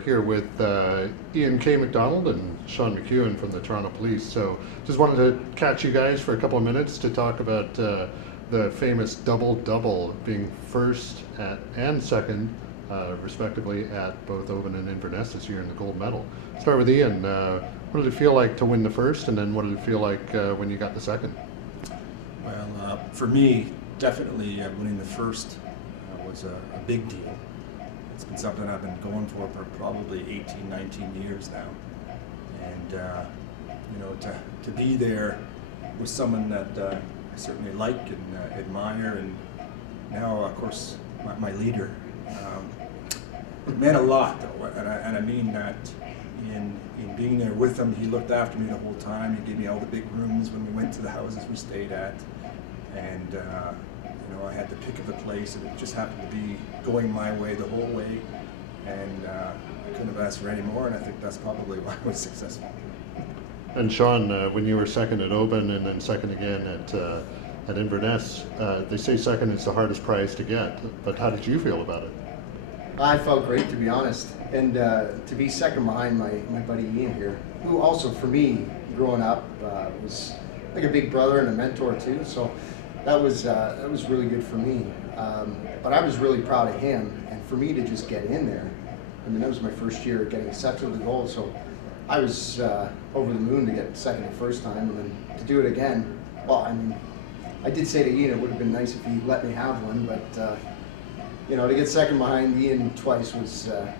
We're here with Ian K. MacDonald and Sean McKeown from the Toronto Police. So just wanted to catch you guys for a couple of minutes to talk about the famous double-double, being first and second, respectively, at both Oban and Inverness this year in the gold medal. Start with Ian. What did it feel like to win the first, and then what did it feel like when you got the second? Well, for me, definitely winning the first was a big deal. It's been something I've been going for probably 18, 19 years now. And, to be there with someone that I certainly like and admire, and now, of course, my leader. It meant a lot, though, and I mean that in being there with him. He looked after me the whole time. He gave me all the big rooms when we went to the houses we stayed at. And, I had the pick of the place, and it just happened to be going my way the whole way. And I couldn't have asked for any more, and I think that's probably why I was successful. And Sean, when you were second at Oban and then second again at Inverness, they say second is the hardest prize to get, but how did you feel about it? I felt great, to be honest, and to be second behind my buddy Ian here, who also, for me, growing up, was like a big brother and a mentor too, so that was really good for me. But I was really proud of him, and for me to just get in there, I mean, that was my first year getting second to the goal, so I was over the moon to get second the first time, and then to do it again. Well, I mean, I did say to Ian it would have been nice if he let me have one, but to get second behind Ian twice was a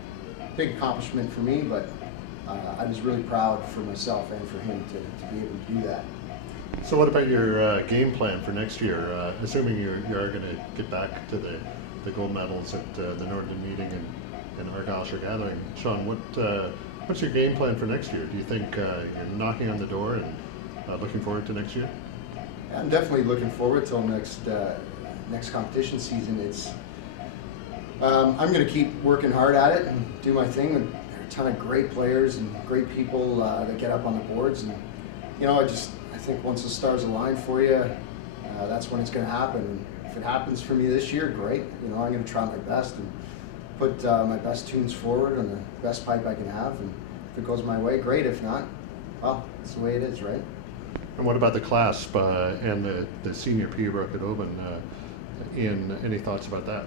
big accomplishment for me, but I was really proud for myself and for him to be able to do that. So what about your game plan for next year? Assuming you are going to get back to the gold medals at the Northern Meeting and Argyllshire Gathering, Sean, what's your game plan for next year? Do you think you're knocking on the door and looking forward to next year? I'm definitely looking forward till next competition season. I'm going to keep working hard at it and do my thing. There are a ton of great players and great people that get up on the boards, and I think once the stars align for you, that's when it's going to happen. And if it happens for me this year, great. I'm going to try my best and put my best tunes forward on the best pipe I can have. And if it goes my way, great. If not, well, it's the way it is, right? And what about the clasp and the senior Pembroke at Oban? Ian, any thoughts about that?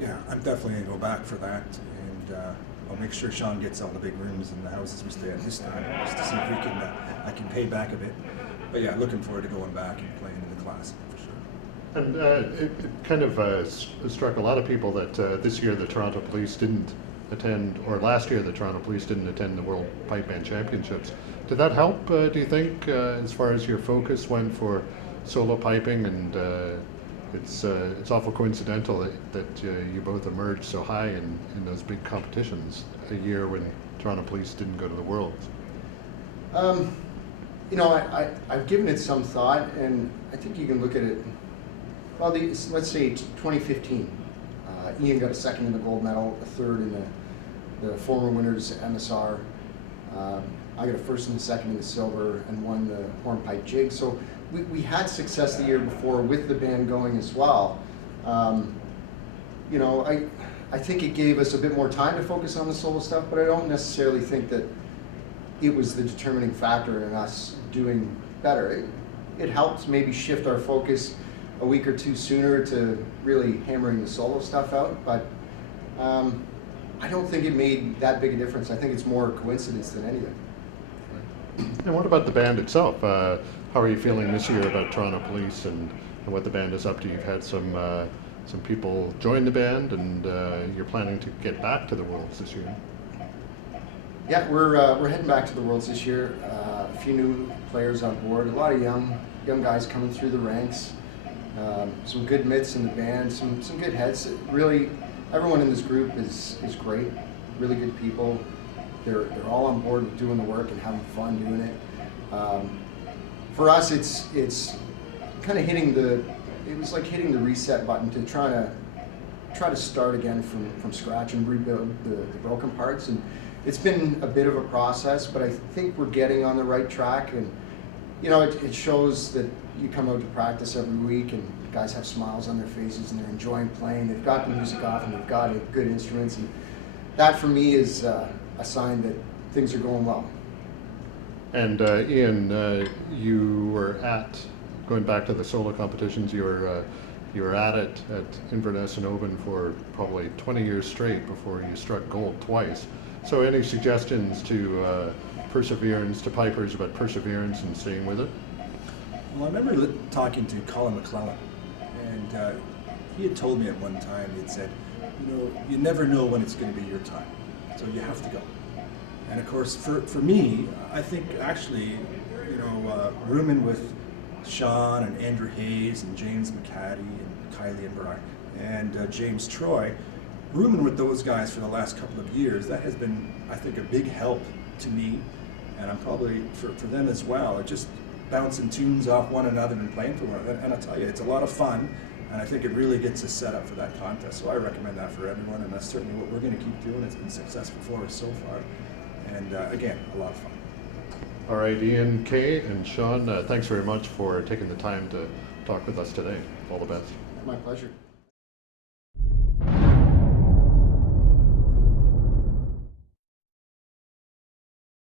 Yeah, I'm definitely going to go back for that, and I'll make sure Sean gets all the big rooms in the houses we stay at this time, just to see if I can pay back a bit. But yeah, looking forward to going back and playing in the class for sure. And it kind of struck a lot of people that this year the Toronto Police didn't attend, or last year the Toronto Police didn't attend the World Pipe Band Championships. Did that help, do you think, as far as your focus went for solo piping? And it's awful coincidental that you both emerged so high in those big competitions a year when Toronto Police didn't go to the Worlds. I've given it some thought, and I think you can look at it. Well, let's say 2015. Ian got a second in the gold medal, a third in the former winners MSR. I got a first and a second in the silver, and won the hornpipe jig. So we had success the year before with the band going as well. I think it gave us a bit more time to focus on the solo stuff, but I don't necessarily think that it was the determining factor in us doing better. It helped maybe shift our focus a week or two sooner to really hammering the solo stuff out, but I don't think it made that big a difference. I think it's more coincidence than anything. And what about the band itself? How are you feeling this year about Toronto Police and what the band is up to? You've had some people join the band, and you're planning to get back to the Worlds this year. Yeah, we're heading back to the Worlds this year. A few new players on board, a lot of young guys coming through the ranks. Some good mitts in the band, some good heads. Really, everyone in this group is great. Really good people. They're all on board with doing the work and having fun doing it. For us, it's kind of it was like hitting the reset button to try to start again from scratch and rebuild the broken parts. And it's been a bit of a process, but I think we're getting on the right track. And it shows that you come out to practice every week and guys have smiles on their faces and they're enjoying playing. They've got the music off and they've got good instruments, and that for me is a sign that things are going well. And Ian, you were going back to the solo competitions, you were at it at Inverness and Oban for probably 20 years straight before you struck gold twice. So any suggestions to perseverance, to pipers about perseverance and staying with it? Well, I remember talking to Colin McClellan, and he had told me at one time, he had said, you never know when it's going to be your time, so you have to go. And of course, for me, I think actually, rooming with Sean and Andrew Hayes and James McCaddy and Kylie Inbrai and James Troy, rooming with those guys for the last couple of years, that has been, I think, a big help to me, and I'm probably for them as well. Just bouncing tunes off one another and playing for one another, and I tell you, it's a lot of fun, and I think it really gets us set up for that contest. So I recommend that for everyone, and that's certainly what we're going to keep doing. It's been successful for us so far, and again, a lot of fun. All right, Ian, Kay, and Sean, thanks very much for taking the time to talk with us today. All the best. My pleasure.